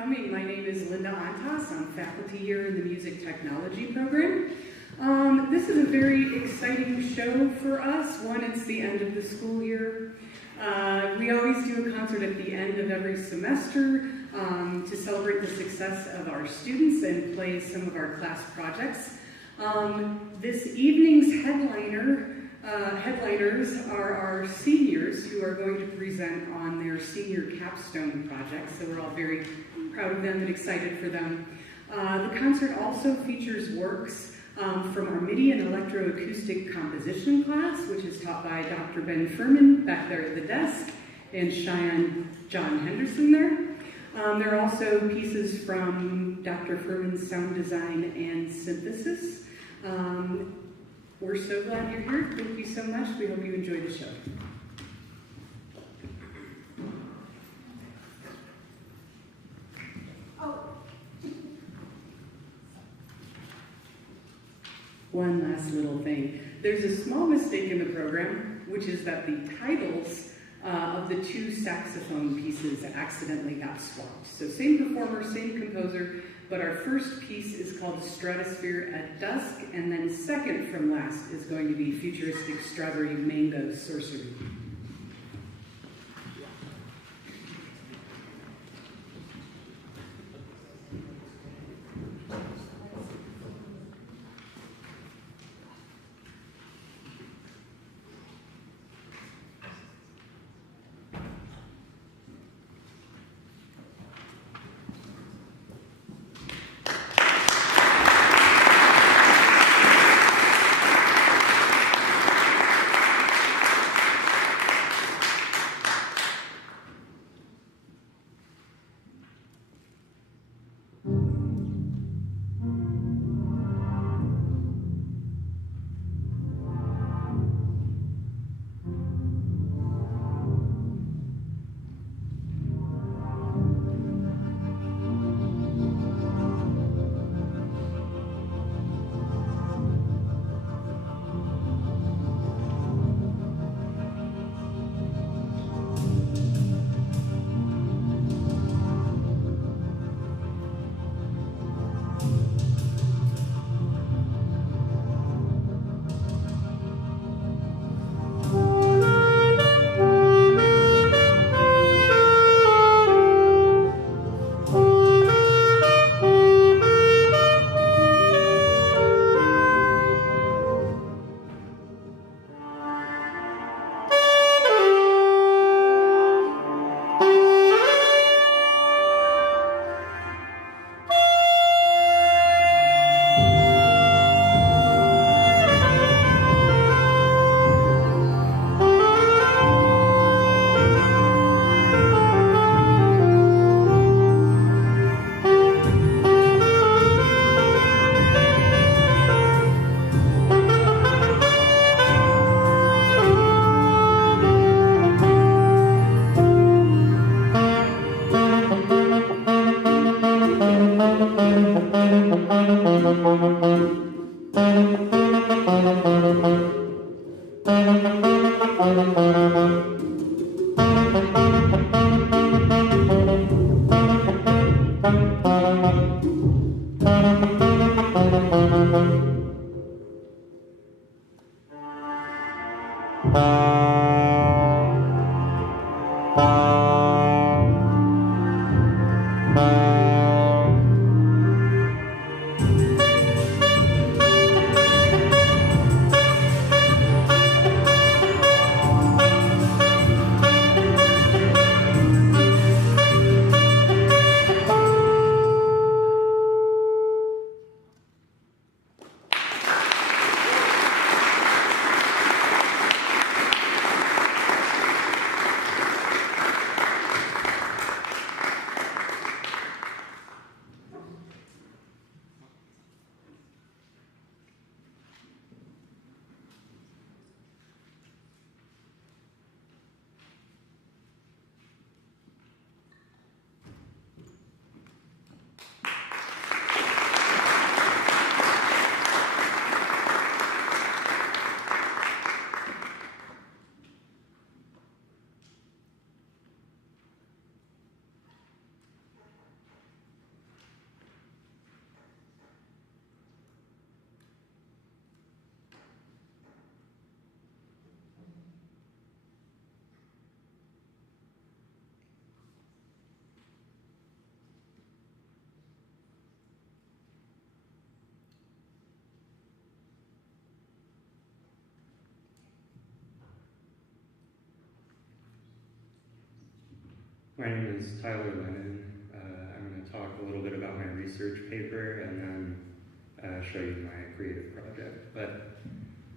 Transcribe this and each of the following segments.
coming. My name is Linda Antas. I'm faculty here in the Music Technology program. This is a very exciting show for us. One, it's the end of the school year. We always do a concert at the end of every semester to celebrate the success of our students and play some of our class projects. This evening's headliners are our seniors who are going to present on their senior Capstone project, so we're all very proud of them and excited for them. The concert also features works from our MIDI and electroacoustic composition class, which is taught by Dr. Ben Furman back there at the desk, and Cheyenne John Henderson there. There are also pieces from Dr. Furman's sound design and synthesis. We're so glad you're here. Thank you so much. We hope you enjoy the show. One last little thing. There's a small mistake in the program, which is that the titles of the two saxophone pieces accidentally got swapped. So same performer, same composer, but our first piece is called Stratosphere at Dusk, and then second from last is going to be Futuristic Strawberry Mango Sorcery. My name is Tyler Lennon. I'm going to talk a little bit about my research paper and then show you my creative project. But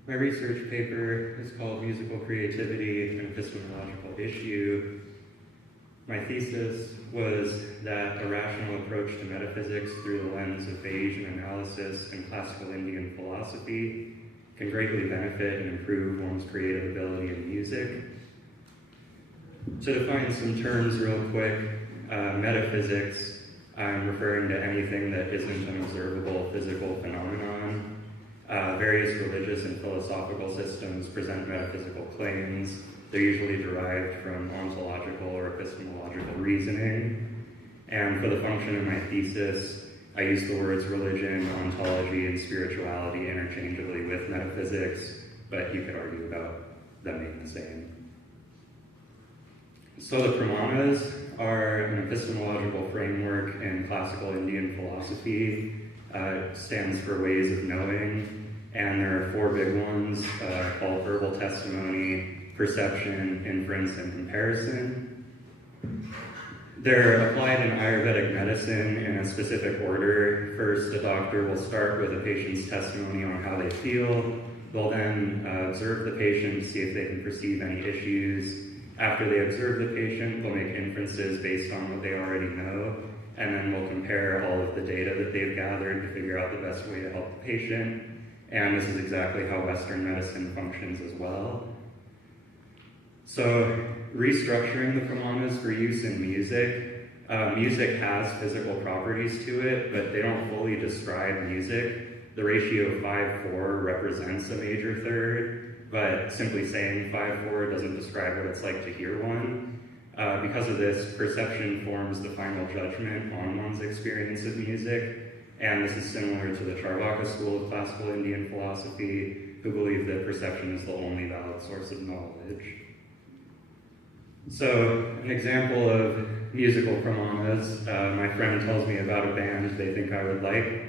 my research paper is called Musical Creativity, an Epistemological Issue. My thesis was that a rational approach to metaphysics through the lens of Bayesian analysis and classical Indian philosophy can greatly benefit and improve one's creative ability in music. To define some terms real quick, metaphysics, I'm referring to anything that isn't an observable physical phenomenon. Various religious and philosophical systems present metaphysical claims. They're usually derived from ontological or epistemological reasoning. And for the function of my thesis, I use the words religion, ontology, and spirituality interchangeably with metaphysics, but you could argue about them being the same. So the Pramanas are an epistemological framework in classical Indian philosophy. It stands for ways of knowing, and there are four big ones called verbal testimony, perception, inference, and comparison. They're applied in Ayurvedic medicine in a specific order. First, a doctor will start with a patient's testimony on how they feel. They'll then observe the patient to see if they can perceive any issues. After they observe the patient, they'll make inferences based on what they already know, and then we'll compare all of the data that they've gathered to figure out the best way to help the patient. And this is exactly how Western medicine functions as well. So, restructuring the Pramanas for use in music. Music has physical properties to it, but they don't fully describe music. The ratio of 5/4 represents a major third, but simply saying 5/4 doesn't describe what it's like to hear one. Because of this, perception forms the final judgment on one's experience of music, and this is similar to the Charvaka school of classical Indian philosophy, who believe that perception is the only valid source of knowledge. So, an example of musical pramanas, my friend tells me about a band they think I would like.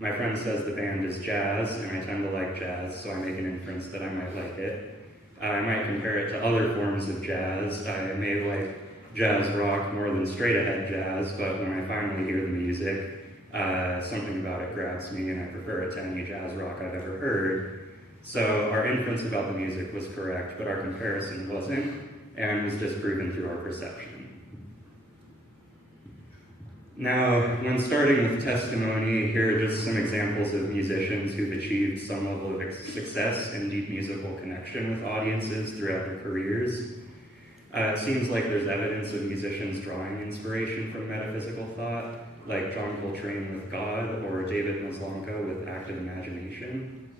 My friend says the band is jazz, and I tend to like jazz, so I make an inference that I might like it. I might compare it to other forms of jazz. I may like jazz rock more than straight-ahead jazz, but when I finally hear the music, something about it grabs me, and I prefer it to any jazz rock I've ever heard. So our inference about the music was correct, but our comparison wasn't, and was disproven through our perception. Now, when starting with testimony, here are just some examples of musicians who've achieved some level of success and deep musical connection with audiences throughout their careers. It seems like there's evidence of musicians drawing inspiration from metaphysical thought, like John Coltrane with God, or David Maslanka with active imagination.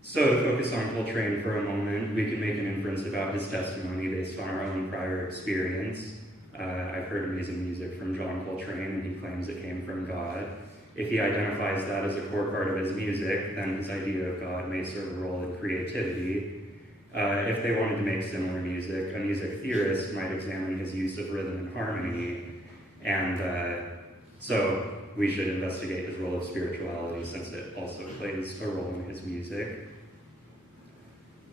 So to focus on Coltrane for a moment, we can make an inference about his testimony based on our own prior experience. I've heard amazing music from John Coltrane, and he claims it came from God. If he identifies that as a core part of his music, then his idea of God may serve a role in creativity. If they wanted to make similar music, a music theorist might examine his use of rhythm and harmony, and so we should investigate his role of spirituality since it also plays a role in his music.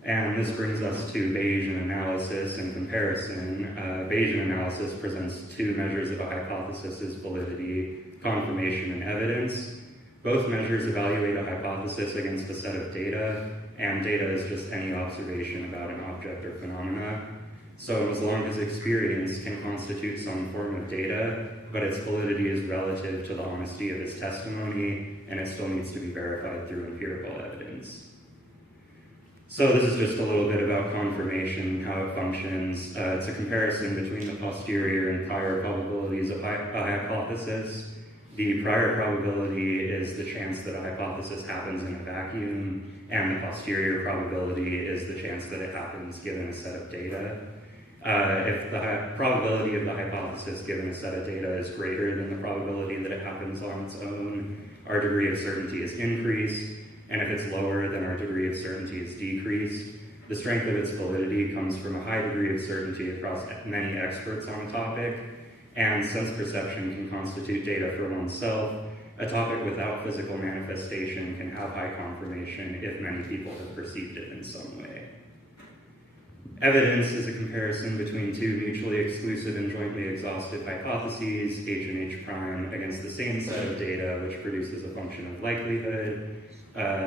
And this brings us to Bayesian analysis and comparison. Bayesian analysis presents two measures of a hypothesis's validity: confirmation and evidence. Both measures evaluate a hypothesis against a set of data, and data is just any observation about an object or phenomena. So as long as experience can constitute some form of data, but its validity is relative to the honesty of his testimony, and it still needs to be verified through empirical evidence. So this is just a little bit about confirmation, how it functions. It's a comparison between the posterior and prior probabilities of a hypothesis. The prior probability is the chance that a hypothesis happens in a vacuum, and the posterior probability is the chance that it happens given a set of data. If the probability of the hypothesis given a set of data is greater than the probability that it happens on its own, our degree of certainty is increased, and if it's lower, then our degree of certainty is decreased. The strength of its validity comes from a high degree of certainty across many experts on a topic, and since perception can constitute data for oneself, a topic without physical manifestation can have high confirmation if many people have perceived it in some way. Evidence is a comparison between two mutually exclusive and jointly exhaustive hypotheses, H and H prime, against the same set of data, which produces a function of likelihood.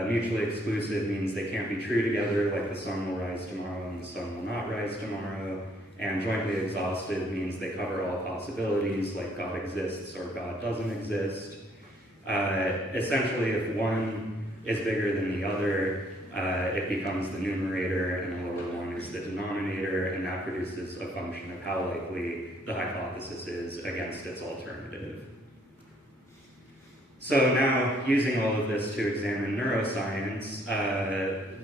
Mutually exclusive means they can't be true together, like the sun will rise tomorrow and the sun will not rise tomorrow. And jointly exhaustive means they cover all possibilities, like God exists or God doesn't exist. Essentially, if one is bigger than the other, it becomes the numerator, and the lower one is the denominator, and that produces a function of how likely the hypothesis is against its alternative. So now, using all of this to examine neuroscience,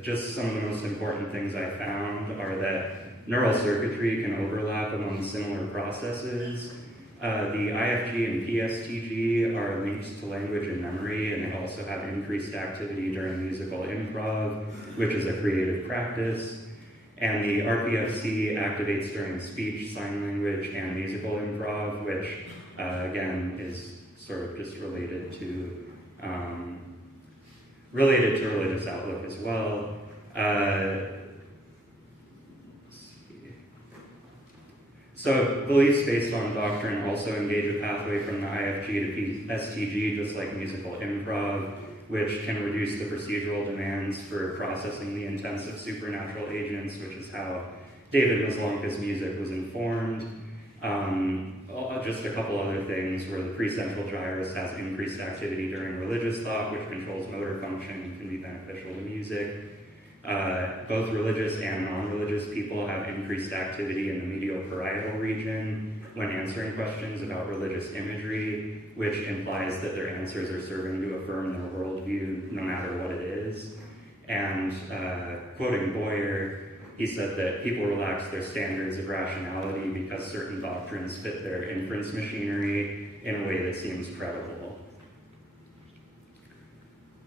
just some of the most important things I found are that neural circuitry can overlap among similar processes. The IFG and PSTG are linked to language and memory, and they also have increased activity during musical improv, which is a creative practice. And the RPFC activates during speech, sign language, and musical improv, which, again, is sort of just related to religious outlook as well. So beliefs based on doctrine also engage a pathway from the IFG to STG, just like musical improv, which can reduce the procedural demands for processing the intensive supernatural agents, which is how David Maslanka's music was informed. Just a couple other things where the precentral gyrus has increased activity during religious thought, which controls motor function and can be beneficial to music. Both religious and non-religious people have increased activity in the medial parietal region when answering questions about religious imagery, which implies that their answers are serving to affirm their worldview no matter what it is. And quoting Boyer, he said that people relax their standards of rationality because certain doctrines fit their inference machinery in a way that seems credible.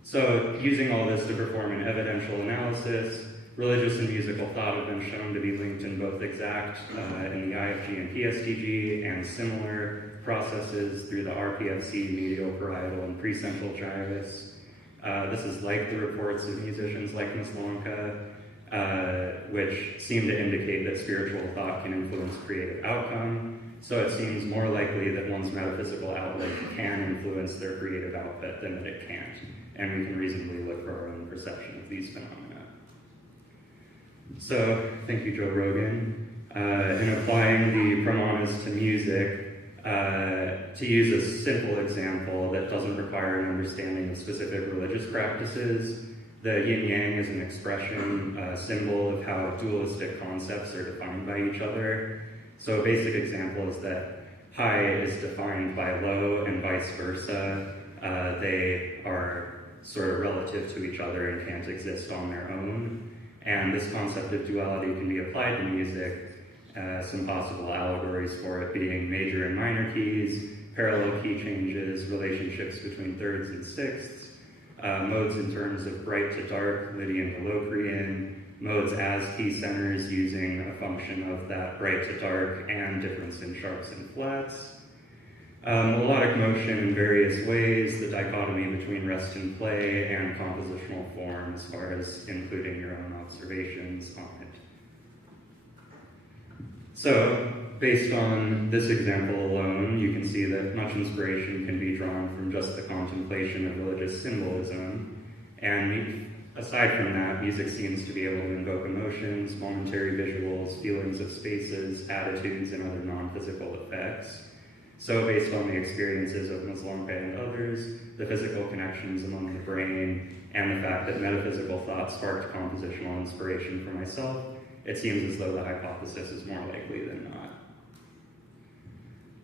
So, using all this to perform an evidential analysis, religious and musical thought have been shown to be linked in both exact in the IFG and PSTG, and similar processes through the RPFC, medial parietal, and precentral gyrus. This is like the reports of musicians like Maslanka, which seem to indicate that spiritual thought can influence creative outcome. So it seems more likely that one's metaphysical outlook can influence their creative output than that it can't. And we can reasonably look for our own perception of these phenomena. So, thank you, Joe Rogan. In applying the pramanas to music, to use a simple example that doesn't require an understanding of specific religious practices, the yin-yang is an expression, a symbol of how dualistic concepts are defined by each other. So a basic example is that high is defined by low and vice versa. They are sort of relative to each other and can't exist on their own. And this concept of duality can be applied to music. Some possible allegories for it being major and minor keys, parallel key changes, relationships between thirds and sixths, modes in terms of bright to dark, Lydian to Locrian, modes as key centers using a function of that bright to dark and difference in sharps and flats. Melodic motion in various ways, the dichotomy between rest and play, and compositional form as far as including your own observations on it. So, based on this example alone, you can see that much inspiration can be drawn from just the contemplation of religious symbolism. And aside from that, music seems to be able to invoke emotions, momentary visuals, feelings of spaces, attitudes, and other non-physical effects. So based on the experiences of Maslanka and others, the physical connections among the brain, and the fact that metaphysical thought sparked compositional inspiration for myself, it seems as though the hypothesis is more likely than not.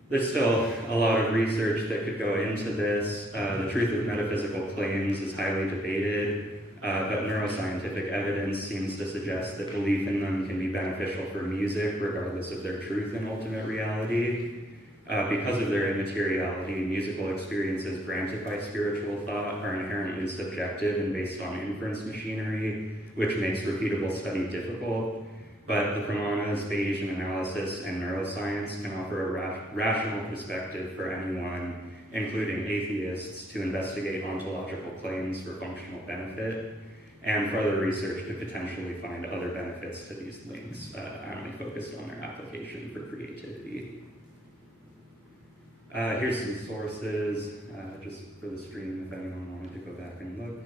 There's still a lot of research that could go into this. The truth of metaphysical claims is highly debated, but neuroscientific evidence seems to suggest that belief in them can be beneficial for music, regardless of their truth and ultimate reality. Because of their immateriality, musical experiences granted by spiritual thought are inherently subjective and based on inference machinery, which makes repeatable study difficult. But the pramanas, Bayesian analysis, and neuroscience can offer a rational perspective for anyone, including atheists, to investigate ontological claims for functional benefit. and further research to potentially find other benefits to these links. I only focused on their application for creativity. Here's some sources, just for the stream if anyone wanted to go back and look.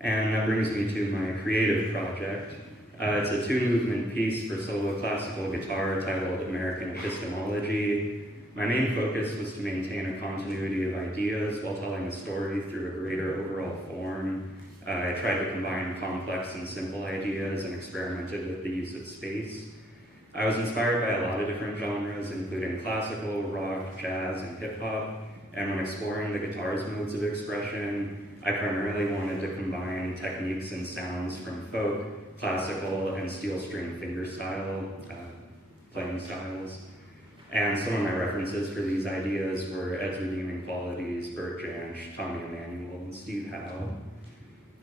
And that brings me to my creative project. It's a two-movement piece for solo classical guitar titled American Epistemology. My main focus was to maintain a continuity of ideas while telling a story through a greater overall form. I tried to combine complex and simple ideas and experimented with the use of space. I was inspired by a lot of different genres, including classical, rock, jazz, and hip-hop, and when exploring the guitar's modes of expression, I primarily wanted to combine techniques and sounds from folk, classical, and steel string fingerstyle playing styles. And some of my references for these ideas were Ed's Redeeming Qualities, Burt Jansch, Tommy Emmanuel, and Steve Howe.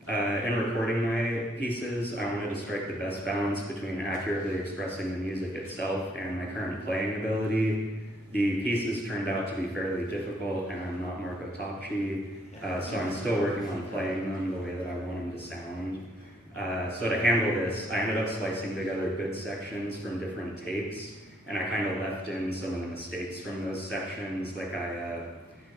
In recording my pieces, I wanted to strike the best balance between accurately expressing the music itself and my current playing ability. The pieces turned out to be fairly difficult, and I'm not Marco Tocci, so I'm still working on playing them the way that I want them to sound. So to handle this, I ended up slicing together good sections from different takes, and I kind of left in some of the mistakes from those sections, like I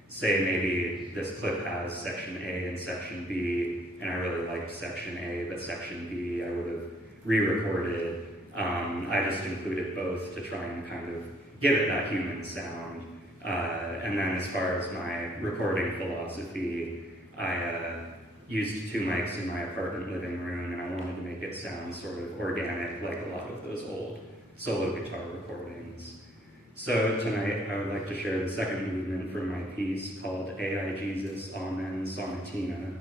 say maybe this clip has section A and section B, and I really liked section A, but section B I would have re-recorded. I just included both to try and kind of give it that human sound. And then as far as my recording philosophy, I used 2 mics in my apartment living room, and I wanted to make it sound sort of organic, like a lot of those old solo guitar recordings. So tonight I would like to share the second movement from my piece called AI Jesus Amen Sonatina.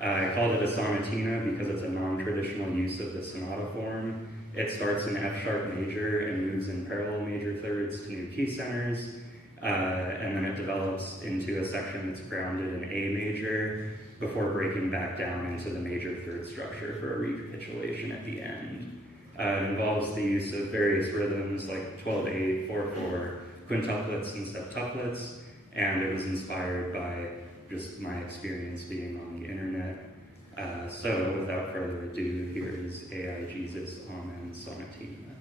I called it a sonatina because it's a non-traditional use of the sonata form. It starts in F sharp major and moves in parallel major thirds to new key centers, and then it develops into a section that's grounded in A major before breaking back down into the major third structure for a recapitulation at the end. It involves the use of various rhythms like 12/8, 4/4, quintuplets, and septuplets, and it was inspired by just my experience being on the internet. So without further ado, here is AI Jesus Amen Sonatina.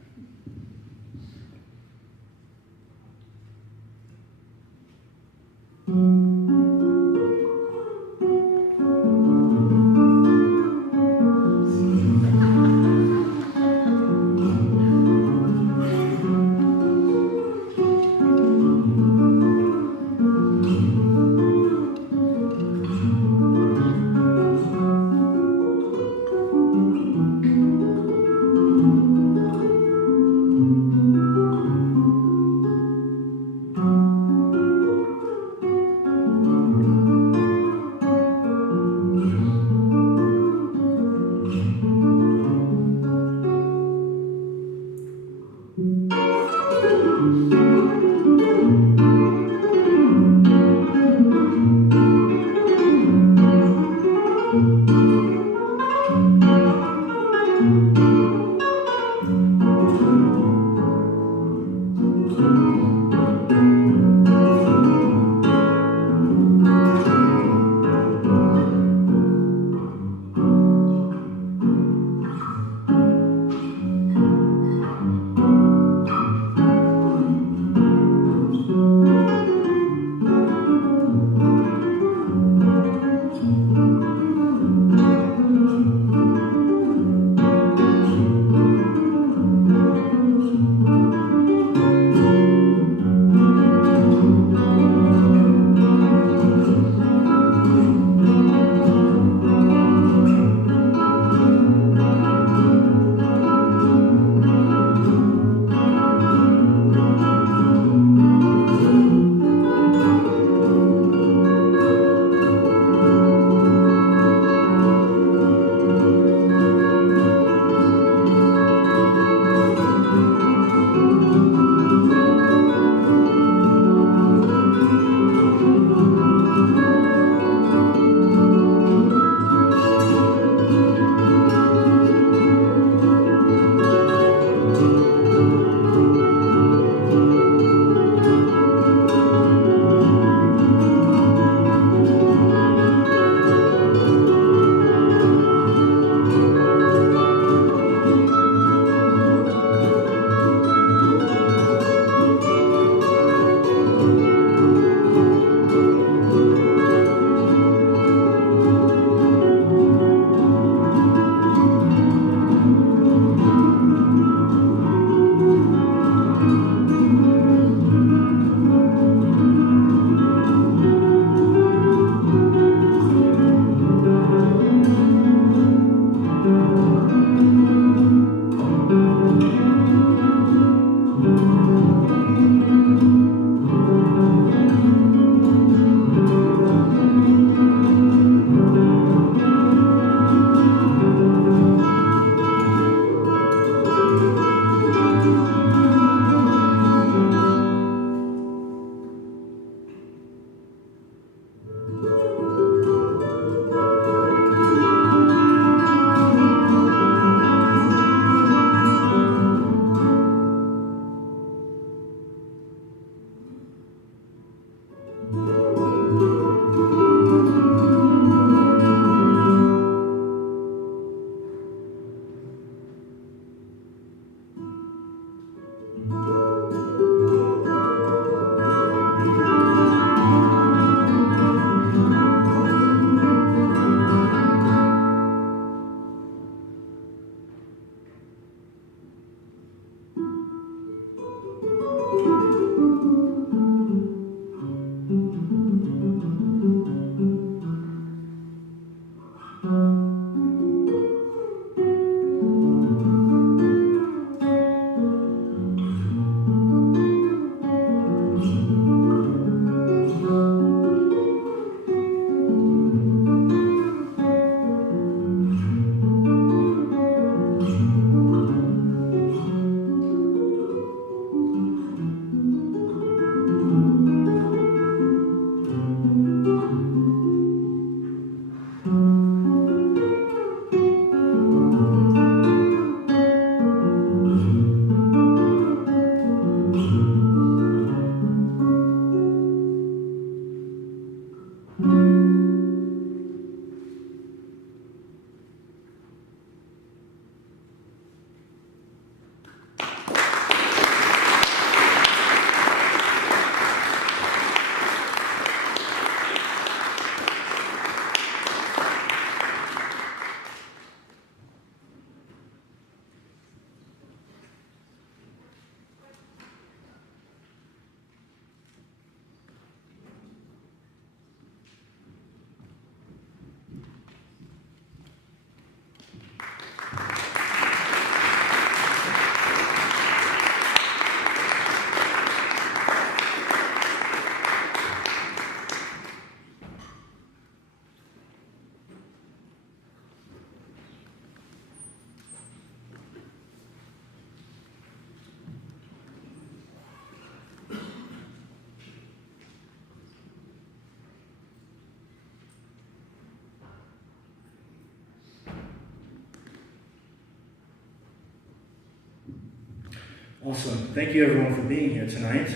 Awesome. Thank you everyone for being here tonight.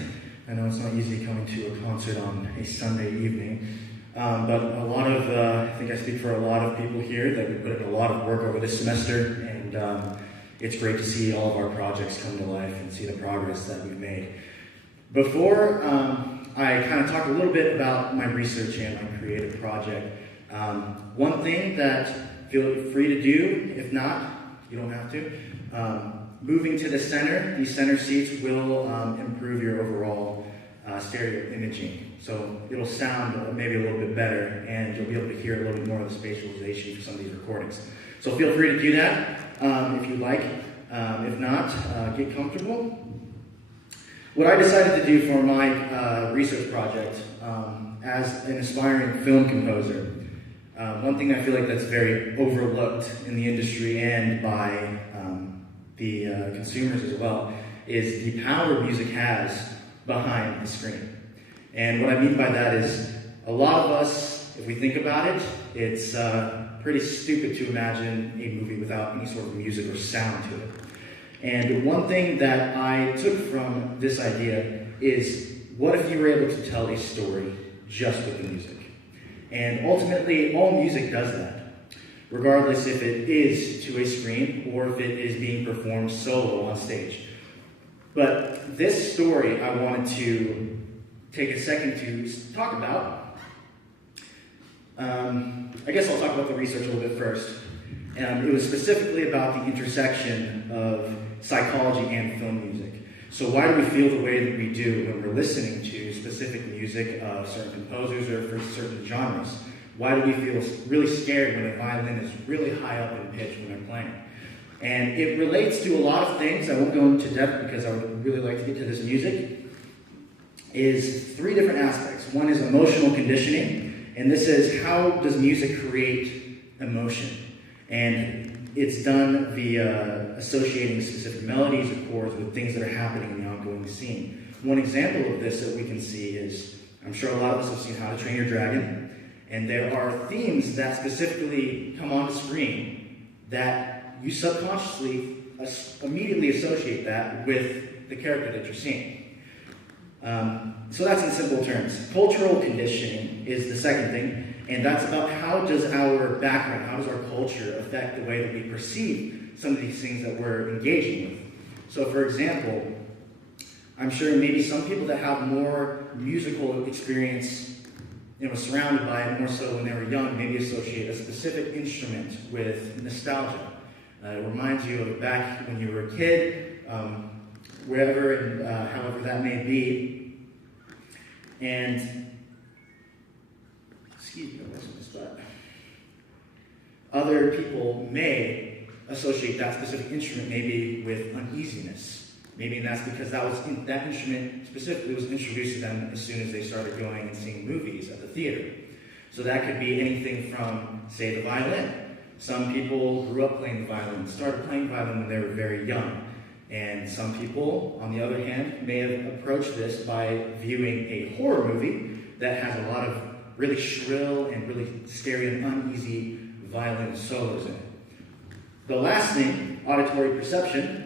I know it's not easy coming to a concert on a Sunday evening, but a lot of, I think I speak for a lot of people here that we put in a lot of work over this semester, and it's great to see all of our projects come to life and see the progress that we've made. Before I kind of talk a little bit about my research and my creative project, one thing that feel free to do, if not, you don't have to, moving to the center, these center seats will improve your overall stereo imaging. So it'll sound maybe a little bit better, and you'll be able to hear a little bit more of the spatialization for some of these recordings. So feel free to do that if you'd like. If not, get comfortable. What I decided to do for my research project as an aspiring film composer, one thing I feel like that's very overlooked in the industry and by the consumers as well, is the power music has behind the screen. And what I mean by that is, a lot of us, if we think about it, it's pretty stupid to imagine a movie without any sort of music or sound to it. And one thing that I took from this idea is, what if you were able to tell a story just with the music? And ultimately, all music does that, regardless if it is to a screen or if it is being performed solo on stage. But this story I wanted to take a second to talk about. I guess I'll talk about the research a little bit first. It was specifically about the intersection of psychology and film music. So why do we feel the way that we do when we're listening to specific music of certain composers or for certain genres? Why do we feel really scared when a violin is really high up in pitch when they're playing? And it relates to a lot of things. I won't go into depth because I would really like to get to this music. Is three different aspects. One is emotional conditioning, and this is how does music create emotion? And it's done via associating specific melodies or chords with things that are happening in the ongoing scene. One example of this that we can see is, I'm sure a lot of us have seen How to Train Your Dragon, and there are themes that specifically come on the screen that you subconsciously immediately associate that with the character that you're seeing. So that's in simple terms. Cultural conditioning is the second thing, and that's about how does our background, how does our culture affect the way that we perceive some of these things that we're engaging with. So for example, I'm sure maybe some people that have more musical experience, surrounded by it more so when they were young, maybe associate a specific instrument with nostalgia. It reminds you of back when you were a kid, wherever and however that may be. And, excuse me, I lost my spot. Other people may associate that specific instrument maybe with uneasiness. Maybe that's because that instrument specifically was introduced to them as soon as they started going and seeing movies at the theater. So that could be anything from, say, the violin. Some people grew up playing the violin, started playing violin when they were very young. And some people, on the other hand, may have approached this by viewing a horror movie that has a lot of really shrill and really scary and uneasy violin solos in it. The last thing, auditory perception,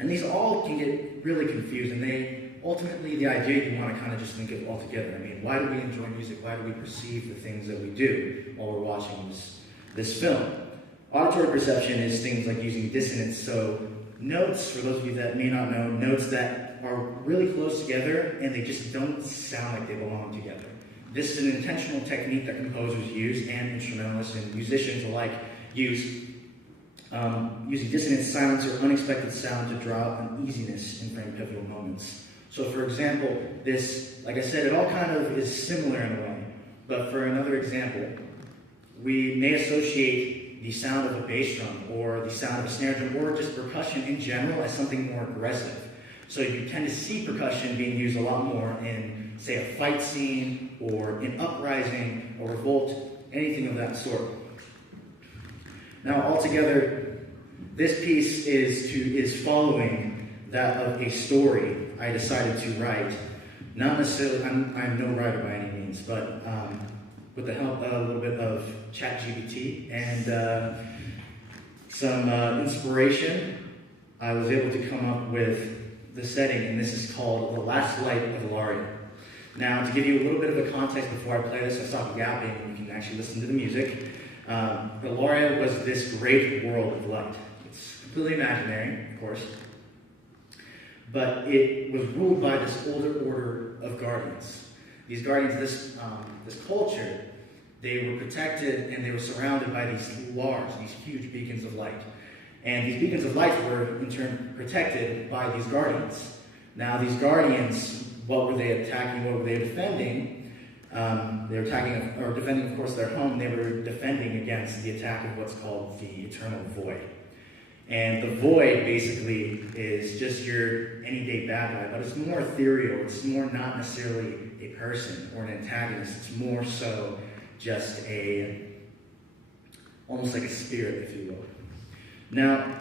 and these all can get really confused, and ultimately the idea you want to kind of just think of all together. I mean, why do we enjoy music? Why do we perceive the things that we do while we're watching this film? Auditory perception is things like using dissonance, so notes, for those of you that may not know, notes that are really close together and they just don't sound like they belong together. This is an intentional technique that composers use and instrumentalists and musicians alike use, using dissonance, silence, or unexpected sound to draw out uneasiness in frame pivotal moments. So for example, this, like I said, it all kind of is similar in a way, but for another example, we may associate the sound of a bass drum or the sound of a snare drum or just percussion in general as something more aggressive. So you tend to see percussion being used a lot more in, say, a fight scene or in uprising or revolt, anything of that sort. Now, altogether, this piece is following that of a story I decided to write. Not necessarily, I'm no writer by any means, but with the help of a little bit of ChatGPT and some inspiration, I was able to come up with the setting, and this is called The Last Light of Lelacheur. Now, to give you a little bit of a context before I play this, I stop yapping and you can actually listen to the music. Lelacheur was this great world of light. It's completely imaginary, of course, but it was ruled by this older order of guardians. These guardians, this culture, they were protected and they were surrounded by these huge beacons of light. And these beacons of light were, in turn, protected by these guardians. Now, these guardians, what were they attacking? What were they defending? They were attacking, or defending, of course, their home. They were defending against the attack of what's called the Eternal Void. And the Void, basically, is just your any-day bad guy, but it's more ethereal. It's more not necessarily a person or an antagonist. It's more so just almost like a spirit, if you will. Now,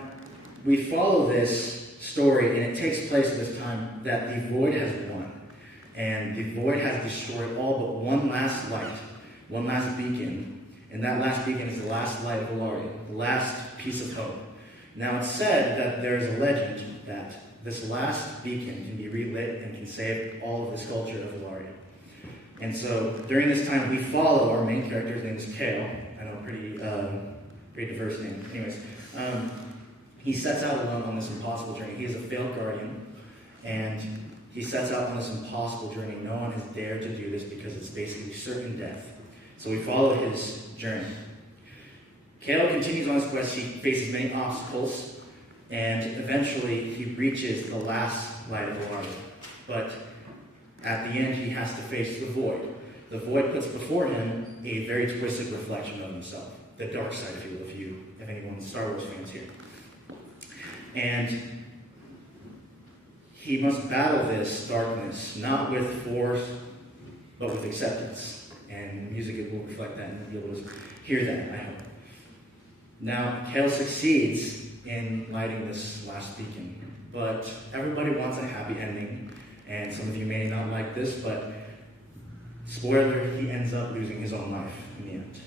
we follow this story, and it takes place at this time that the Void has won. And the Void has destroyed all but one last light, one last beacon. And that last beacon is the last light of Lelacheur, the last piece of hope. Now, it's said that there's a legend that this last beacon can be relit and can save all of this culture of Lelacheur. And so, during this time, we follow our main character. His name is Kale. I know, pretty diverse name. Anyways, he sets out alone on this impossible journey. He is a failed guardian, and he sets out on this impossible journey. No one has dared to do this because it's basically certain death. So we follow his journey. Kale continues on his quest. He faces many obstacles, and eventually he reaches the last light of Lelacheur. But at the end, he has to face the Void. The Void puts before him a very twisted reflection of himself. The dark side, if you will, if anyone's Star Wars fans here. And he must battle this darkness, not with force, but with acceptance. And music will reflect that, and you'll be able to hear that, I hope. Now, Kale succeeds in lighting this last beacon, but everybody wants a happy ending, and some of you may not like this, but spoiler, he ends up losing his own life in the end.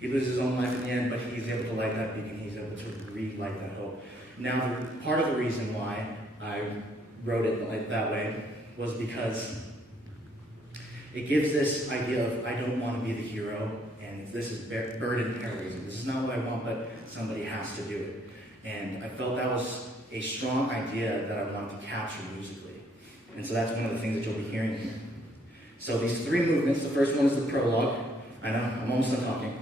He loses his own life in the end, but he's able to light that beacon, he's able to relight that hope. Now, part of the reason why I wrote it that way was because it gives this idea of I don't want to be the hero, and this is burden heroism. This is not what I want, but somebody has to do it. And I felt that was a strong idea that I wanted to capture musically. And so that's one of the things that you'll be hearing here. So these three movements, the first one is the prologue. I know, I'm almost done talking.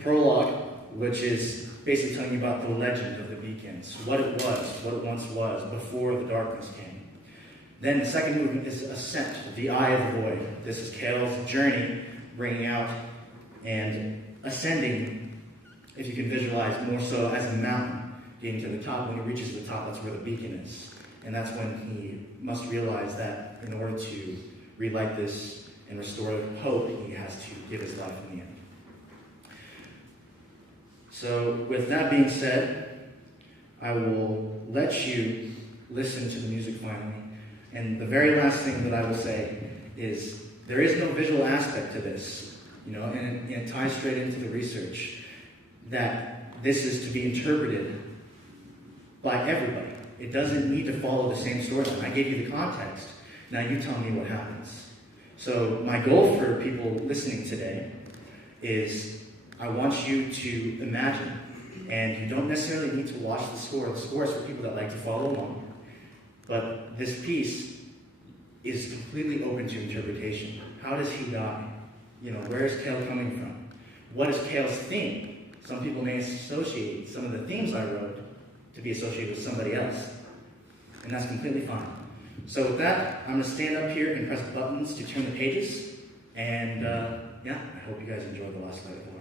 Prologue, which is basically telling you about the legend of the beacons, what it was, what it once was, before the darkness came. Then the second movement is Ascent, the Eye of the Void. This is Kale's journey, bringing out and ascending, if you can visualize, more so as a mountain, getting to the top. When he reaches the top, that's where the beacon is. And that's when he must realize that in order to relight this and restore hope, he has to give his life in the end. So with that being said, I will let you listen to the music finally. And the very last thing that I will say is there is no visual aspect to this, and it ties straight into the research that this is to be interpreted by everybody. It doesn't need to follow the same storyline. I gave you the context. Now you tell me what happens. So my goal for people listening today is I want you to imagine, and you don't necessarily need to watch the score. The score is for people that like to follow along. But this piece is completely open to interpretation. How does he die? Where is Kale coming from? What is Kale's theme? Some people may associate some of the themes I wrote to be associated with somebody else. And that's completely fine. So with that, I'm going to stand up here and press buttons to turn the pages. And I hope you guys enjoy the last light of glory.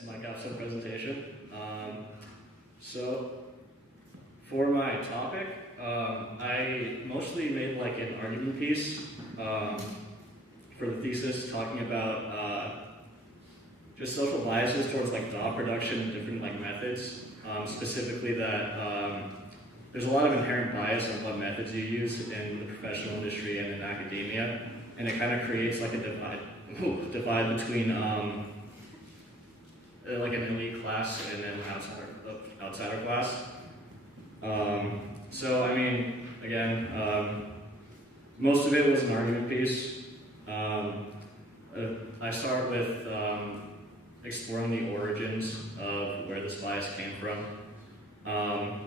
it's my capstone presentation. So, for my topic, I mostly made like an argument piece for the thesis, talking about just social biases towards like DAW production and different like methods. Specifically that there's a lot of inherent bias on what methods you use in the professional industry and in academia, and it kind of creates like a divide between like an elite class and an outsider class. So I mean, again, most of it was an argument piece. I start with exploring the origins of where this bias came from.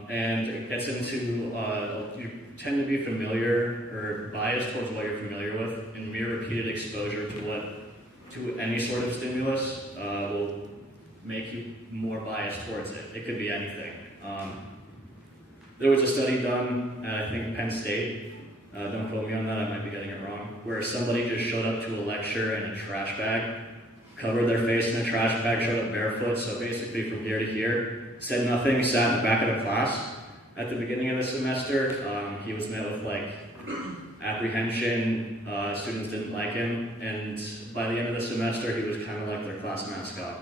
And it gets into, you tend to be familiar or biased towards what you're familiar with, and mere repeated exposure to any sort of stimulus will make you more biased towards it. It could be anything. There was a study done at, I think, Penn State, don't quote me on that, I might be getting it wrong, where somebody just showed up to a lecture in a trash bag, covered their face in a trash bag, showed up barefoot, so basically from here to here, said nothing, sat in the back of the class. At the beginning of the semester, he was met with like apprehension, students didn't like him, and by the end of the semester, he was kind of like their class mascot.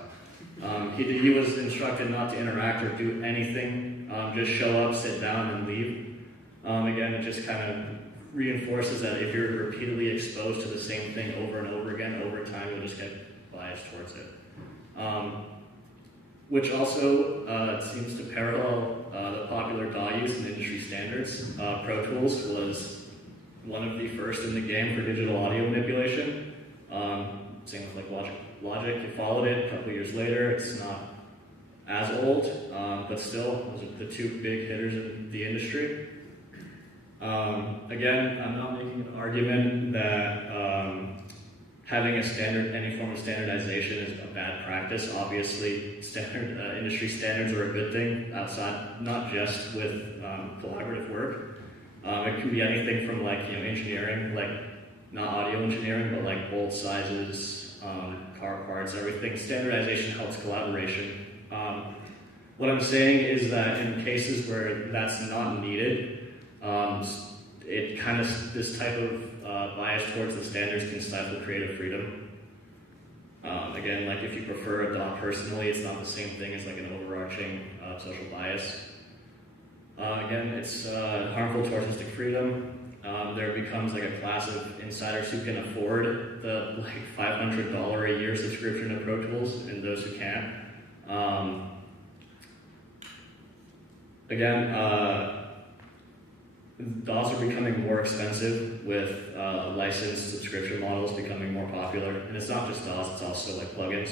He was instructed not to interact or do anything, just show up, sit down, and leave. Again, it just kind of reinforces that if you're repeatedly exposed to the same thing over and over again, over time, you'll just get biased towards it. Which also seems to parallel the popular DAW use and industry standards. Pro Tools was one of the first in the game for digital audio manipulation. Same with like Logic, you followed it a couple of years later. It's not as old, but still, those are the two big hitters in the industry. Again, I'm not making an argument that having any form of standardization is a bad practice. Obviously, industry standards are a good thing outside, not just with collaborative work. It can be anything from like engineering, like not audio engineering, but like bolt sizes, car parts, everything. Standardization helps collaboration. What I'm saying is that in cases where that's not needed, it kind of, this type of bias towards the standards can stifle creative freedom. Again, like if you prefer a DAW personally, it's not the same thing as like an overarching social bias. Again, it's harmful to artistic freedom. There becomes like a class of insiders who can afford the like $500 a year subscription to Pro Tools, and those who can't. Again, DAWs are becoming more expensive with licensed subscription models becoming more popular, and it's not just DAWs, it's also like plugins.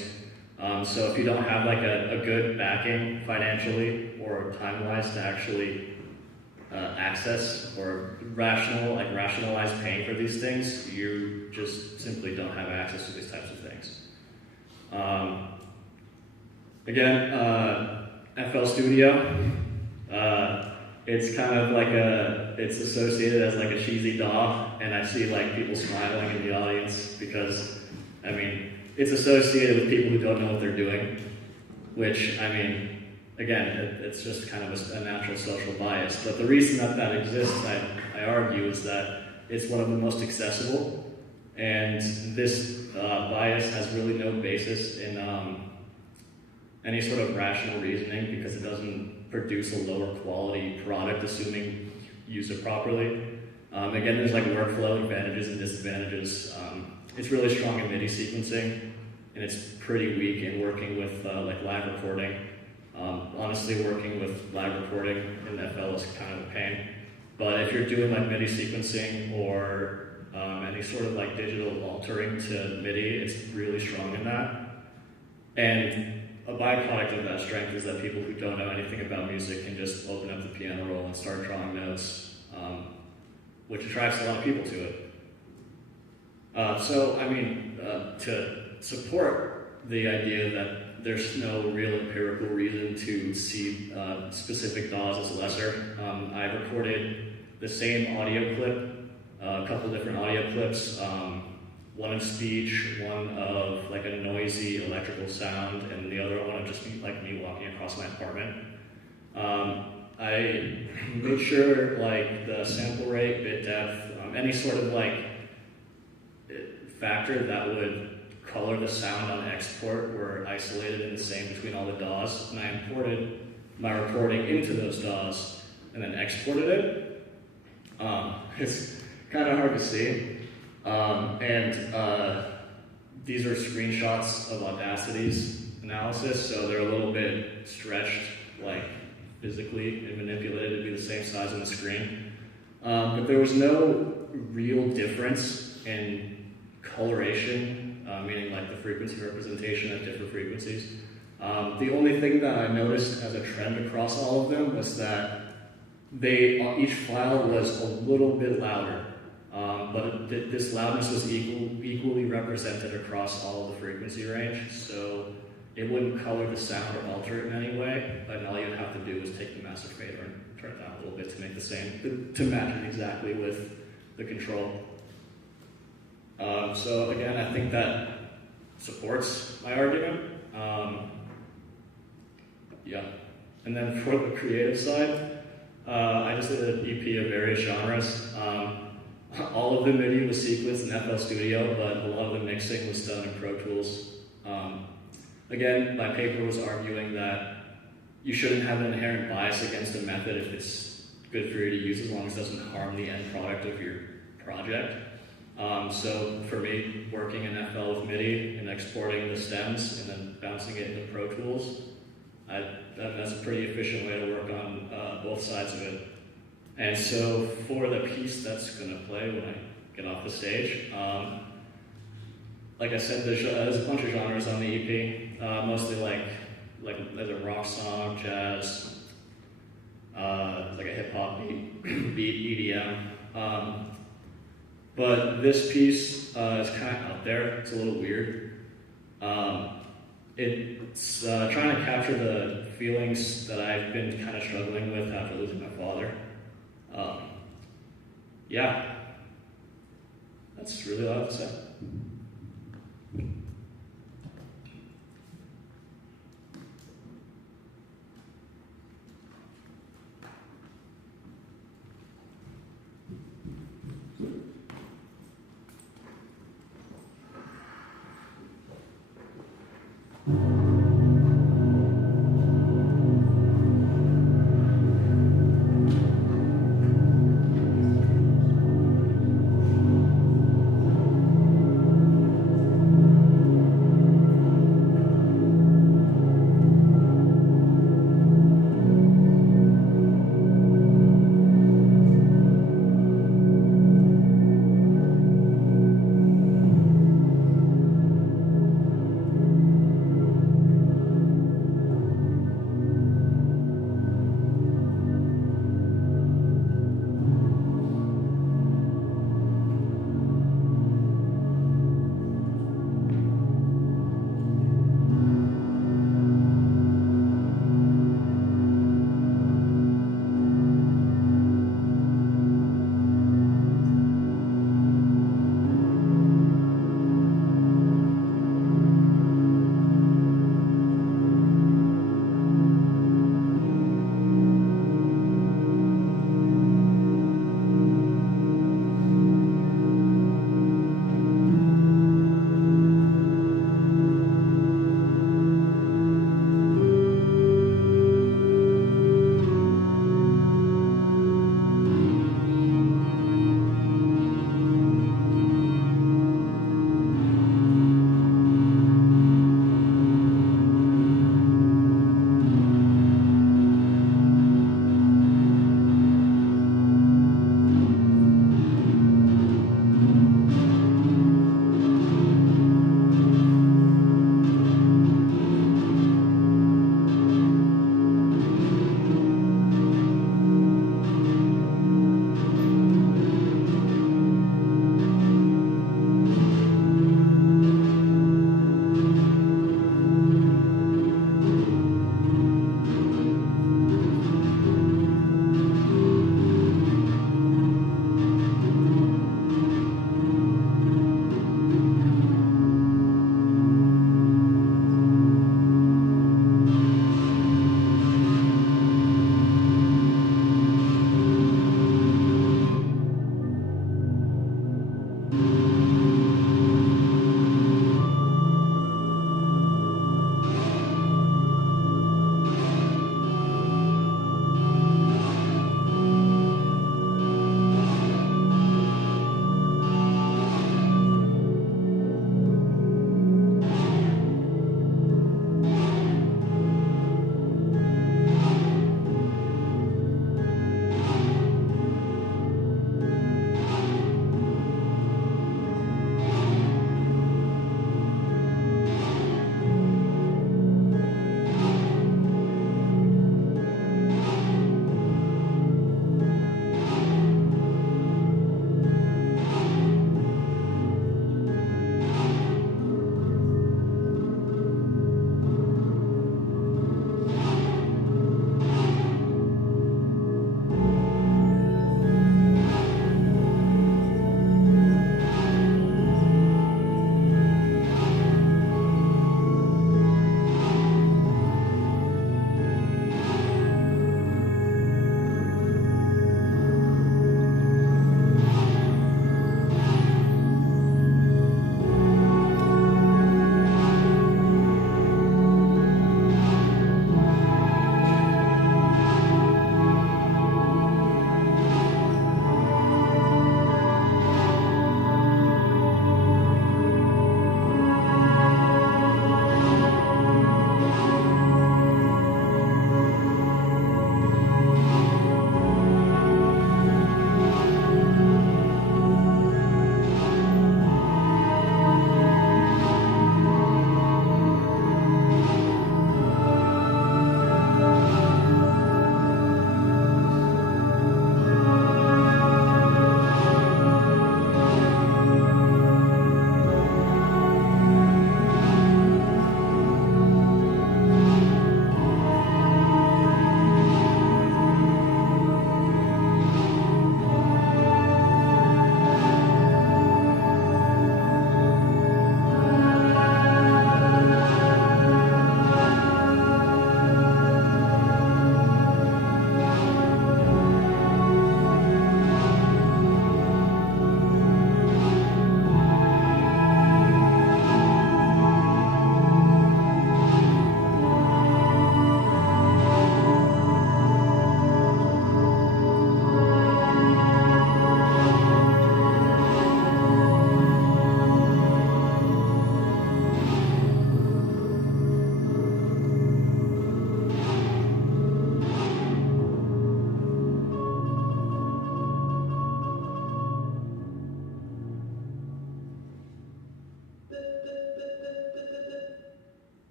So if you don't have like a good backing financially or time-wise to actually access or rationalize paying for these things, you just simply don't have access to these types of things. Again, FL Studio, it's kind of like it's associated as like a cheesy DAW, and I see like people smiling in the audience because, I mean, it's associated with people who don't know what they're doing, which, I mean, again, it's just kind of a natural social bias. But the reason that exists, I argue, is that it's one of the most accessible, and this bias has really no basis in any sort of rational reasoning because it doesn't produce a lower quality product, assuming you use it properly. Again, there's like workflow advantages and disadvantages. It's really strong in MIDI sequencing, and it's pretty weak in working with like live recording. Honestly, working with live recording in FL is kind of a pain. But if you're doing like MIDI sequencing or any sort of like digital altering to MIDI, it's really strong in that. And a byproduct of that strength is that people who don't know anything about music can just open up the piano roll and start drawing notes, which attracts a lot of people to it. So, I mean, to support the idea that there's no real empirical reason to see specific DAWs as lesser, I recorded the same audio clip, a couple different audio clips, one of speech, one of like a noisy electrical sound, and the other one of just like me walking across my apartment. I made sure like the sample rate, bit depth, any sort of like factor that would color the sound on export were isolated and the same between all the DAWs, and I imported my recording into those DAWs and then exported it. It's kind of hard to see. These are screenshots of Audacity's analysis, so they're a little bit stretched, like physically and manipulated to be the same size on the screen. But there was no real difference in coloration, meaning like the frequency representation at different frequencies. The only thing that I noticed as a trend across all of them was that each file was a little bit louder, but this loudness was equally represented across all of the frequency range, so it wouldn't color the sound or alter it in any way, and all you'd have to do is take the master fader and turn it down a little bit to make the same, to match it exactly with the control. So again, I think that supports my argument. Yeah. And then for the creative side, I just did an EP of various genres. All of the MIDI was sequenced in FL Studio, but a lot of the mixing was done in Pro Tools. Again, my paper was arguing that you shouldn't have an inherent bias against a method if it's good for you to use as long as it doesn't harm the end product of your project. So for me, working in FL with MIDI and exporting the stems and then bouncing it into Pro Tools, that's a pretty efficient way to work on both sides of it. And so for the piece that's going to play when I get off the stage, like I said, there's a bunch of genres on the EP, mostly like there's a rock song, jazz, like a hip hop beat, EDM. But this piece is kind of out there. It's a little weird. It's trying to capture the feelings that I've been kind of struggling with after losing my father. Yeah, that's really all I have to say.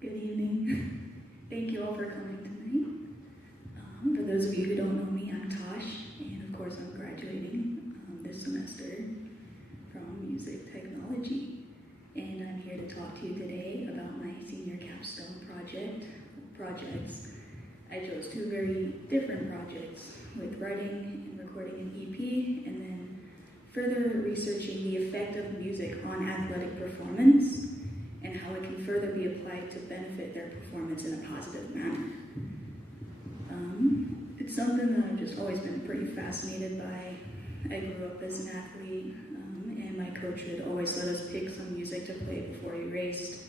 good evening. Thank you all for coming tonight. For those of you who don't know me, I'm Tash, and of course I'm graduating this semester from music technology. And I'm here to talk to you today about my senior capstone projects. I chose two very different projects, with writing and recording an EP, and then further researching the effect of music on athletic performance and how it can further be applied to benefit their performance in a positive manner. It's something that I've just always been pretty fascinated by. I grew up as an athlete, and my coach would always let us pick some music to play before he raced.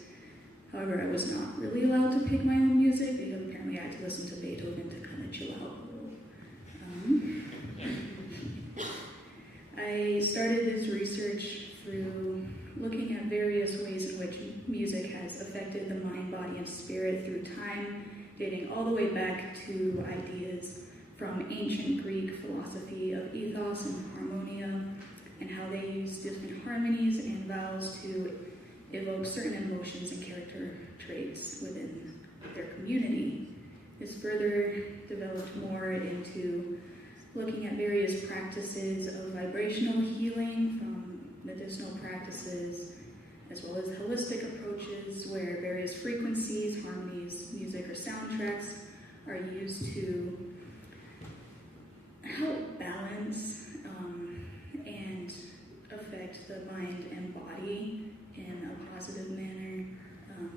However, I was not really allowed to pick my own music because apparently I had to listen to Beethoven to kind of chill out a little. I started this research through looking at various ways in which music has affected the mind, body, and spirit through time, dating all the way back to ideas from ancient Greek philosophy of ethos and harmonia, and how they used different harmonies and vowels to evoke certain emotions and character traits within their community. This further developed more into looking at various practices of vibrational healing, from medicinal practices, as well as holistic approaches where various frequencies, harmonies, music, or soundtracks are used to help balance and affect the mind and body in a positive manner.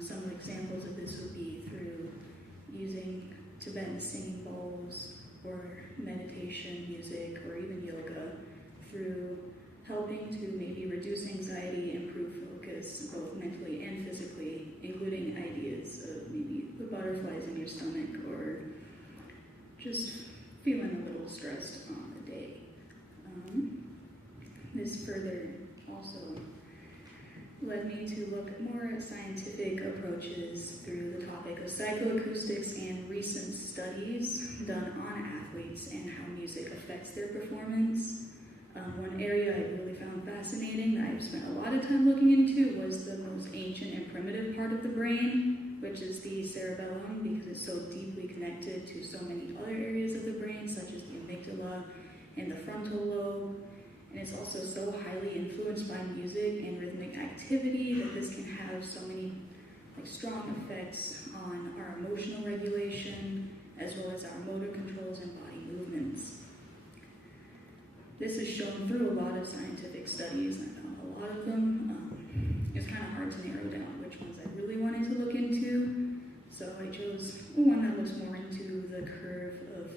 Some examples of this would be through using Tibetan singing bowls, or meditation music, or even yoga, through helping to maybe reduce anxiety, improve focus, both mentally and physically, including ideas of maybe the butterflies in your stomach, or just feeling a little stressed on the day. This further also led me to look more at scientific approaches through the topic of psychoacoustics and recent studies done on athletes and how music affects their performance. One area I really found fascinating that I've spent a lot of time looking into was the most ancient and primitive part of the brain, which is the cerebellum, because it's so deeply connected to so many other areas of the brain, such as the amygdala and the frontal lobe. And it's also so highly influenced by music and rhythmic activity that this can have so many strong effects on our emotional regulation, as well as our motor controls and body movements. This is shown through a lot of scientific studies. I found a lot of them. It's kind of hard to narrow down which ones I really wanted to look into. So I chose one that looks more into the curve of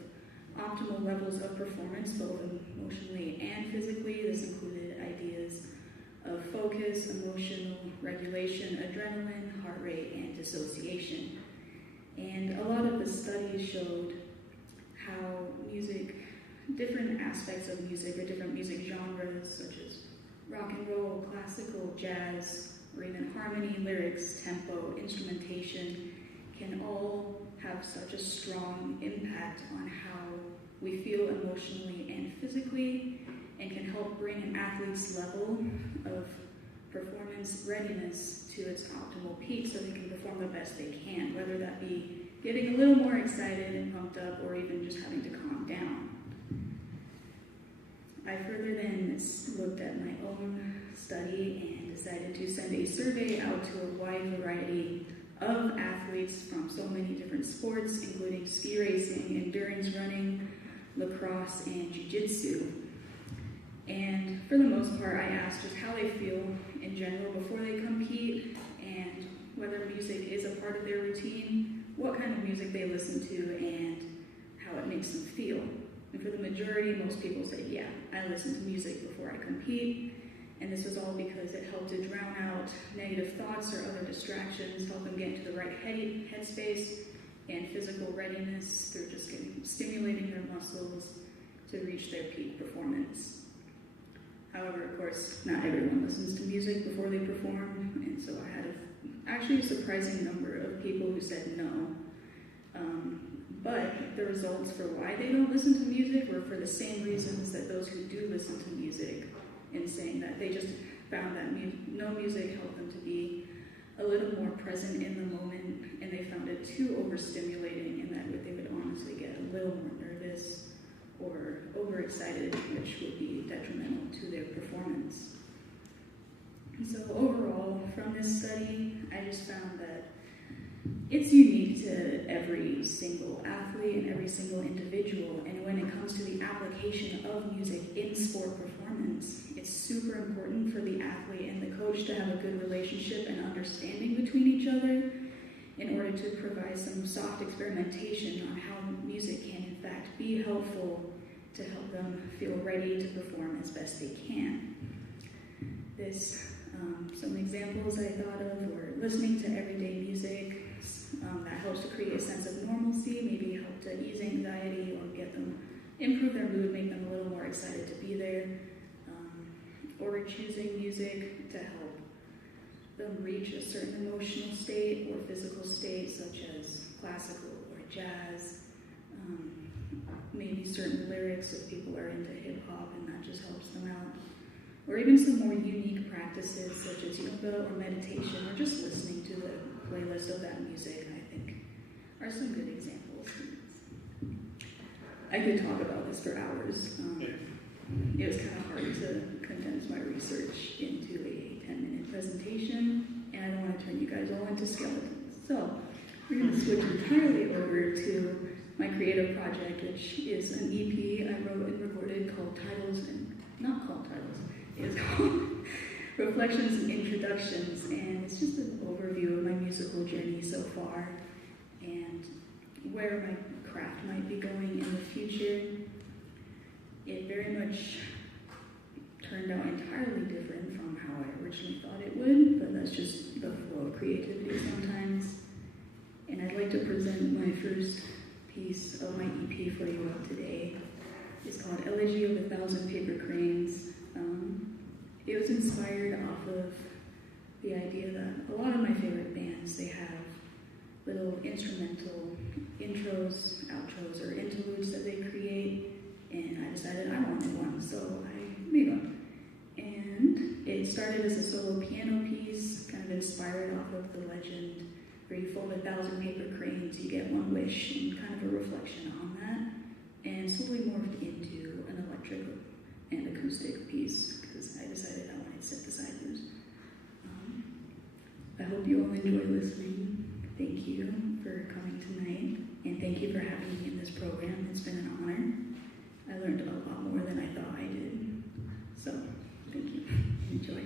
optimal levels of performance, both emotionally and physically. This included ideas of focus, emotional regulation, adrenaline, heart rate, and dissociation. And a lot of the studies showed how different aspects of music, or different music genres, such as rock and roll, classical, jazz, or even harmony, lyrics, tempo, instrumentation, can all have such a strong impact on how we feel emotionally and physically, and can help bring an athlete's level of performance readiness to its optimal peak so they can perform the best they can, whether that be getting a little more excited and pumped up, or even just having to calm down. I further then looked at my own study and decided to send a survey out to a wide variety of athletes from so many different sports, including ski racing, endurance running, lacrosse, and jiu-jitsu. And for the most part, I asked just how they feel in general before they compete, and whether music is a part of their routine, what kind of music they listen to, and how it makes them feel. And for the majority, most people say, yeah, I listen to music before I compete. And this was all because it helped to drown out negative thoughts or other distractions, help them get into the right headspace and physical readiness through just stimulating their muscles to reach their peak performance. However, of course, not everyone listens to music before they perform, and so I had actually a surprising number of people who said no. But the results for why they don't listen to music were for the same reasons that those who do listen to music, in saying that they just found that no music helped them to be a little more present in the moment, and they found it too overstimulating, and that they would honestly get a little more nervous or overexcited, which would be detrimental to their performance. So overall, from this study, I just found that it's unique to every single athlete and every single individual, and when it comes to the application of music in sport performance, it's super important for the athlete and the coach to have a good relationship and understanding between each other in order to provide some soft experimentation on how music can in fact be helpful to help them feel ready to perform as best they can. Some examples I thought of were listening to everyday music that helps to create a sense of normalcy, maybe help to ease anxiety or improve their mood, make them a little more excited to be there, or choosing music to help them reach a certain emotional state or physical state, such as classical or jazz, maybe certain lyrics if people are into hip-hop and that just helps them out. Or even some more unique practices such as yoga or meditation or just listening to the playlist of that music, I think, are some good examples. I could talk about this for hours. It was kind of hard to condense my research into a 10-minute presentation, and I don't want to turn you guys all into skeletons. So we're going to switch entirely over to my creative project, which is an EP I wrote and recorded called not called Titles. It's called Reflections and Introductions, and it's just an overview of my musical journey so far and where my craft might be going in the future. It very much turned out entirely different from how I originally thought it would, but that's just the flow of creativity sometimes. And I'd like to present my first piece of my EP for you all today. It's called Elegy of a Thousand Paper Cranes. It was inspired off of the idea that a lot of my favorite bands, they have little instrumental intros, outros, or interludes that they create, and I decided I wanted one, so I made one. And it started as a solo piano piece, kind of inspired off of the legend, where you fold 1,000 paper cranes, you get one wish, and kind of a reflection on that, and slowly morphed into an electric and acoustic piece, because I decided I wanted synthesizers. I hope you all enjoy listening. Thank you for coming tonight, and thank you for having me in this program. It's been an honor. I learned a lot more than I thought I did. So, thank you. Enjoy.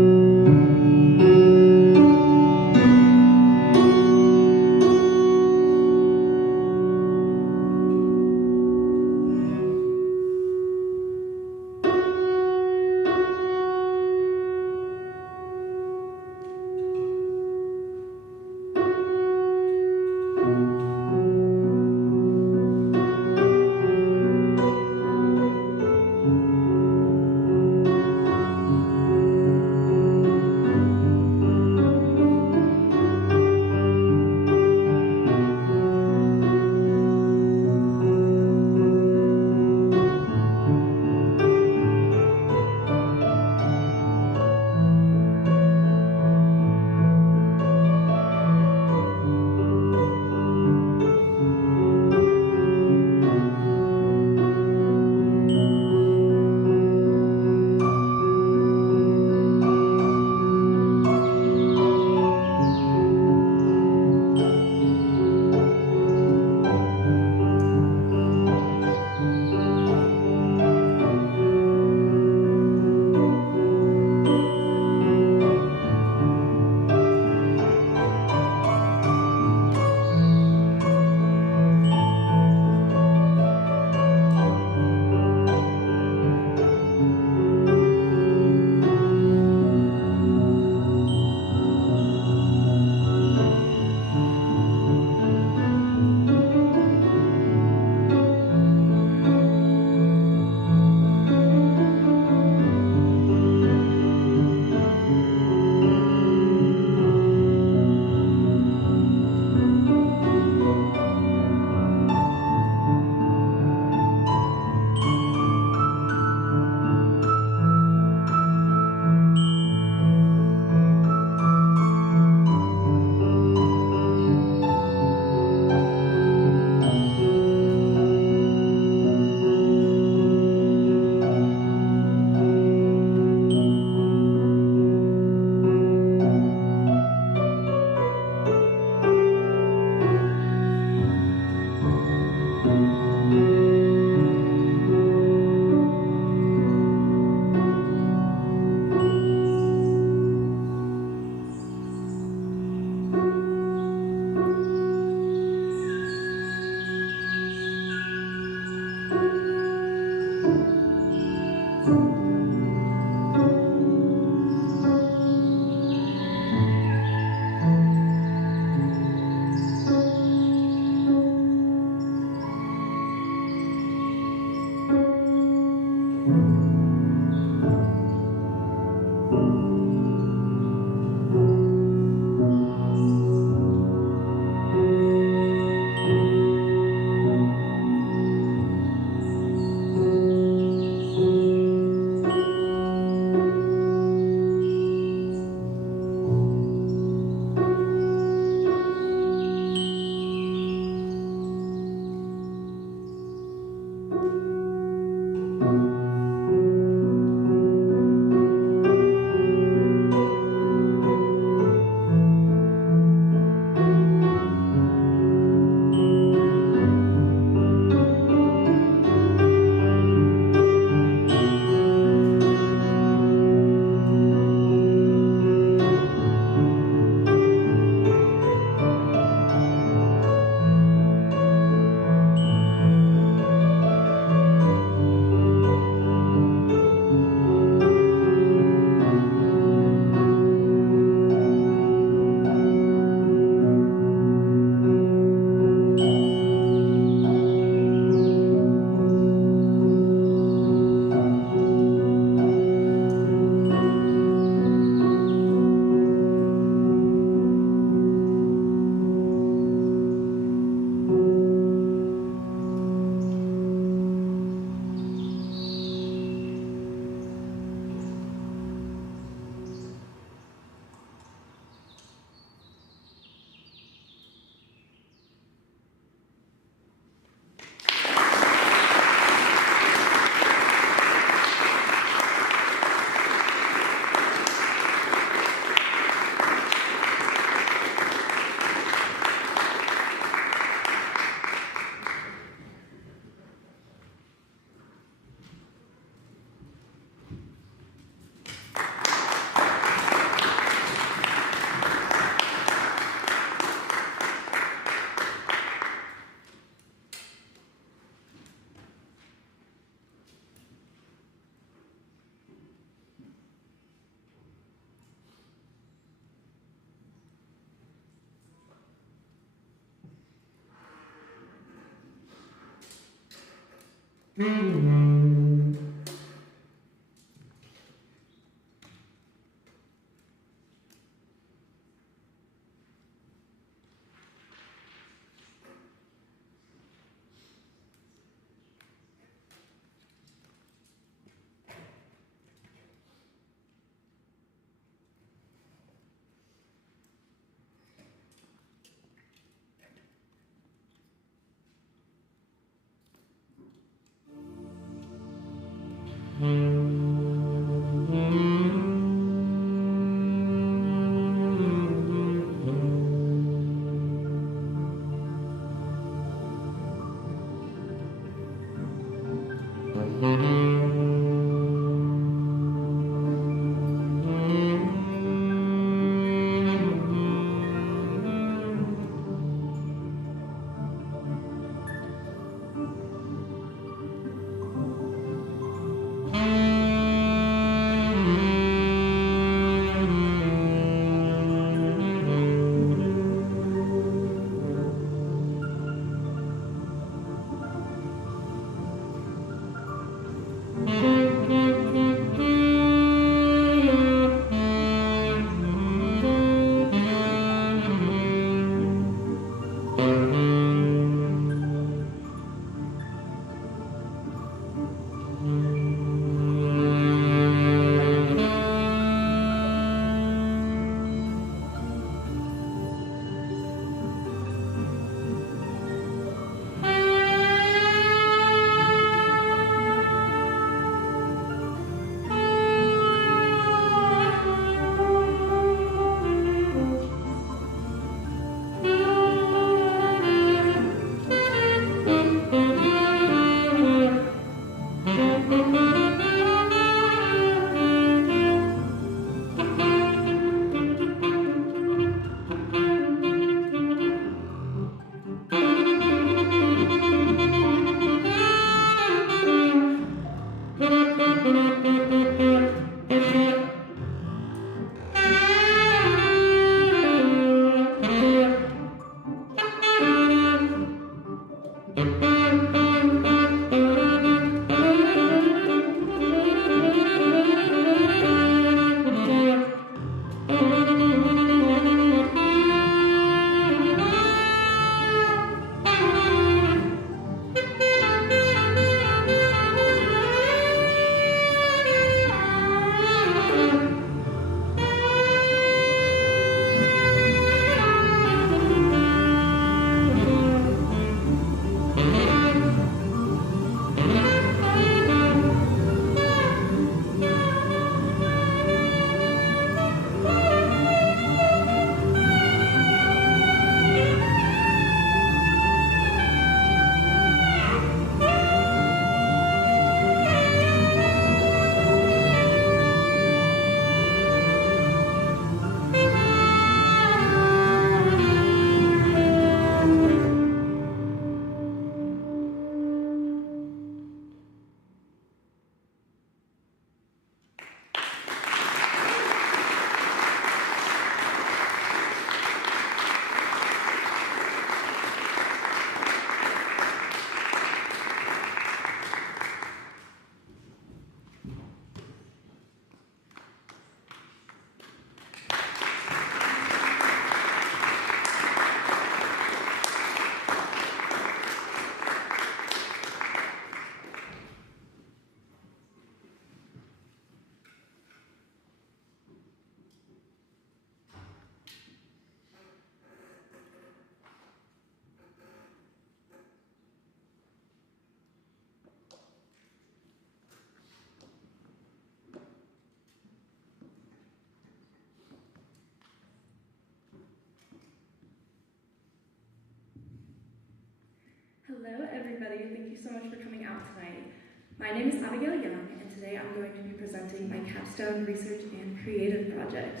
Hello, everybody. Thank you so much for coming out tonight. My name is Abigail Young, and today I'm going to be presenting my Capstone Research and Creative Project.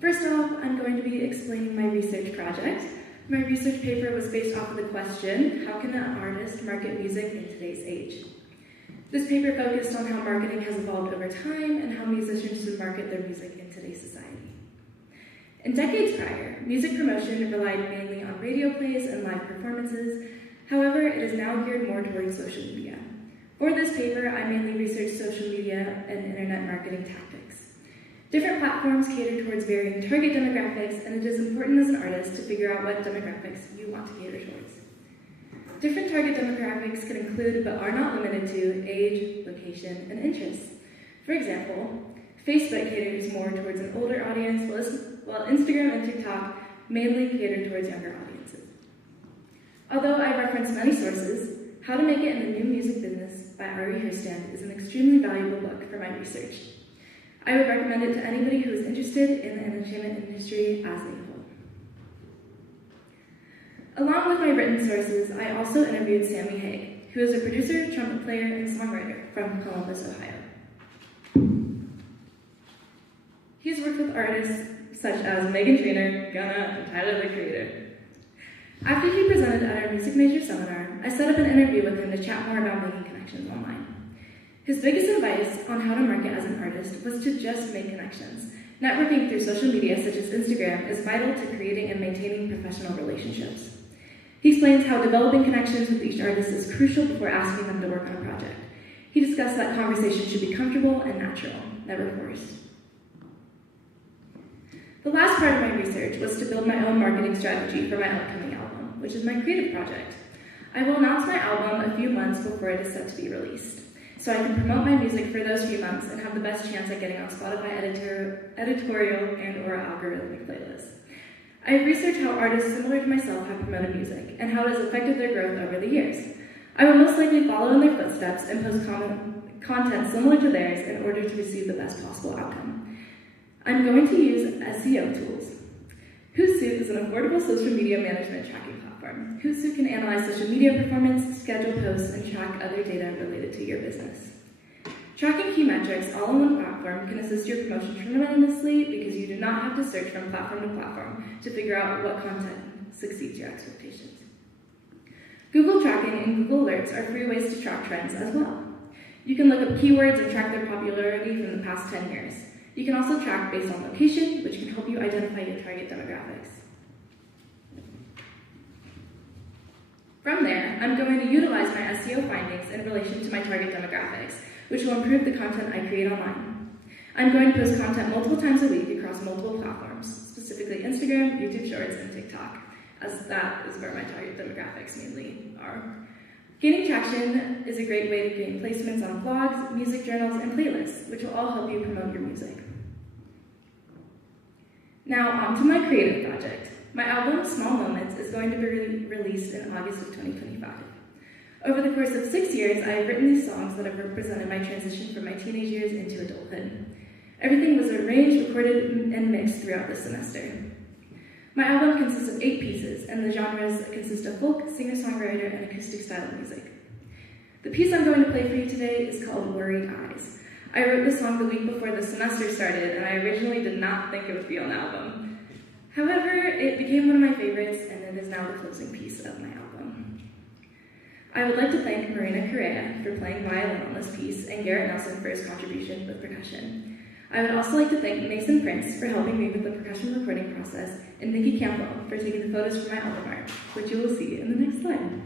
First off, I'm going to be explaining my research project. My research paper was based off of the question, how can an artist market music in today's age? This paper focused on how marketing has evolved over time and how musicians should market their music in today's society. In decades prior, music promotion relied mainly on radio plays and live performances, However, it is now geared more towards social media. For this paper, I mainly researched social media and internet marketing tactics. Different platforms cater towards varying target demographics, and it is important as an artist to figure out what demographics you want to cater towards. Different target demographics can include, but are not limited to, age, location, and interests. For example, Facebook caters more towards an older audience, while Instagram and TikTok mainly cater towards younger audiences. Although I reference many sources, How to Make It in the New Music Business by Ari Herstand is an extremely valuable book for my research. I would recommend it to anybody who is interested in the entertainment industry as a whole. Along with my written sources, I also interviewed Sammy Haig, who is a producer, trumpet player, and songwriter from Columbus, Ohio. He's worked with artists such as Meghan Trainor, Gunna, and Tyler, the Creator. After he presented at our music major seminar, I set up an interview with him to chat more about making connections online. His biggest advice on how to market as an artist was to just make connections. Networking through social media such as Instagram is vital to creating and maintaining professional relationships. He explains how developing connections with each artist is crucial before asking them to work on a project. He discussed that conversation should be comfortable and natural, never forced. The last part of my research was to build my own marketing strategy for my upcoming album, which is my creative project. I will announce my album a few months before it is set to be released, so I can promote my music for those few months and have the best chance at getting on Spotify editorial and/or algorithmic playlists. I have researched how artists similar to myself have promoted music and how it has affected their growth over the years. I will most likely follow in their footsteps and post content similar to theirs in order to receive the best possible outcome. I'm going to use SEO tools. Hootsuite is an affordable social media management tracking platform. Hootsuite can analyze social media performance, schedule posts, and track other data related to your business. Tracking key metrics all in one platform can assist your promotion tremendously because you do not have to search from platform to platform to figure out what content succeeds your expectations. Google Tracking and Google Alerts are free ways to track trends as well. You can look up keywords and track their popularity from the past 10 years. You can also track based on location, which can help you identify your target demographics. From there, I'm going to utilize my SEO findings in relation to my target demographics, which will improve the content I create online. I'm going to post content multiple times a week across multiple platforms, specifically Instagram, YouTube Shorts, and TikTok, as that is where my target demographics mainly are. Gaining traction is a great way to gain placements on blogs, music journals, and playlists, which will all help you promote your music. Now, on to my creative project. My album, Small Moments, is going to be released in August of 2025. Over the course of 6 years, I have written these songs that have represented my transition from my teenage years into adulthood. Everything was arranged, recorded, and mixed throughout the semester. My album consists of 8 pieces, and the genres consist of folk, singer-songwriter, and acoustic style music. The piece I'm going to play for you today is called Worried Eyes. I wrote this song the week before the semester started, and I originally did not think it would be on the album. However, it became one of my favorites, and it is now the closing piece of my album. I would like to thank Marina Correa for playing violin on this piece, and Garrett Nelson for his contribution with percussion. I would also like to thank Mason Prince for helping me with the percussion recording process, and Nikki Campbell for taking the photos for my album art, which you will see in the next slide.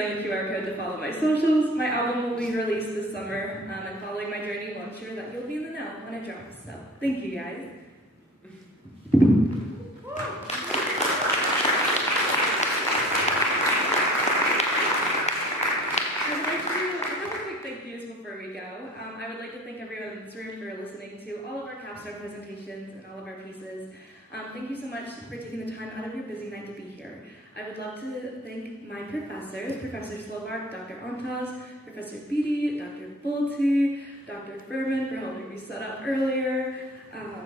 scan the QR code to follow my socials. My album will be released this summer, and following my journey will ensure that you'll be in the know when it drops. So, thank you guys. Before we go, I would like to thank everyone in this room for listening to all of our capstone presentations and all of our pieces. Thank you so much for taking the time out of your busy night to be here. I would love to thank my professors, Professor Slovak, Dr. Ontas, Professor Beatty, Dr. Bolte, Dr. Furman for helping me set up earlier.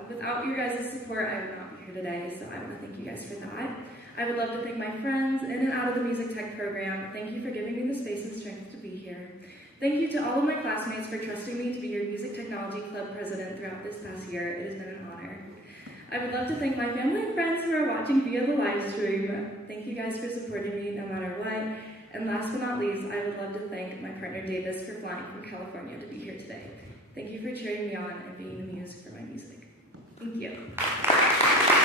Without your guys' support, I would not be here today, so I want to thank you guys for that. I would love to thank my friends in and out of the music tech program. Thank you for giving me the space and strength to be here. Thank you to all of my classmates for trusting me to be your Music Technology Club president throughout this past year. It has been an honor. I would love to thank my family and friends who are watching via the live stream. Thank you guys for supporting me no matter what. And last but not least, I would love to thank my partner Davis for flying from California to be here today. Thank you for cheering me on and being the muse for my music. Thank you.